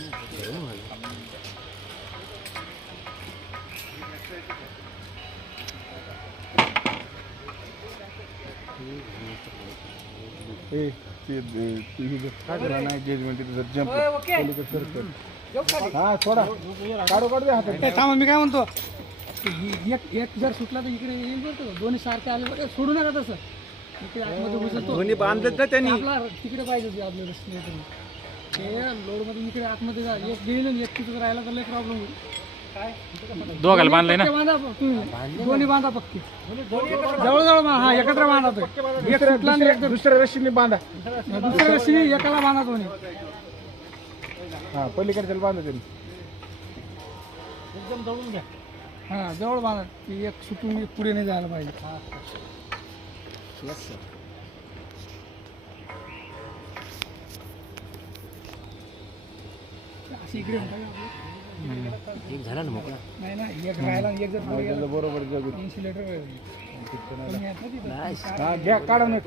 मी काय म्हणतो, एक जर सुटला तर इकडे येईल बरं, दोन्ही सारखे आले बरं, सोडू नका तसं. इकडे आतमध्ये घुसतो, दोन्ही बांधत ना त्यांनी. आपला तिकडे पाहिजे होती आपल्या रस्ते, ते लोडमध्ये इकडे आतमध्ये जा. एक गेलं एक तिथं राहिला तर लय प्रॉब्लेम होईल. काय दोघाला बांधलंय ना, बांधा तुम्ही, दोन्ही बांधा पक्की, जवळजवळ हा एकत्र बांधा. तो एक सुटला आणि एक दुसऱ्या रस्सीने बांधा, दुसऱ्या रस्सीने एकाला बांधा दोन्ही. हा पलीकडच्या बांधा त्यांनी एकदम जवळून घ्या. हा जवळ बांधा, ती एक सुटून पुढे नाही जायला पाहिजे. अशी इकडे एक झाला ना मोकळा. नाही ना, एक राहिला आणि एक जर बरोबर इन्सुलेटर घ्या, काढा नाही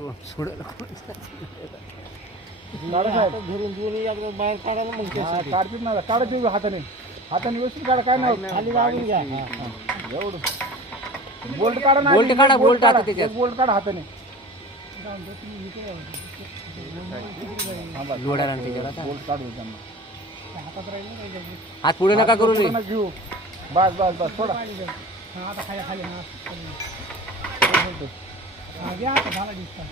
बाहेर काढा ना. मग काढतील ना, काढायचे हाताने, हाताने व्यवस्थित काढा. काय नाही खाली काढून घ्या. एवढं बोल्ट काढा ना, बोल्ट काढा, बोल्ट काढा, बोल्ट काढा हाताने. लोडाला त्याच्यावर बोल्ट काढू त्यांना. हात पुढे नका करू रे. घेऊ, बस बस बस थोडा. आता खाली खाली हा घ्या, आता झाला दिसता.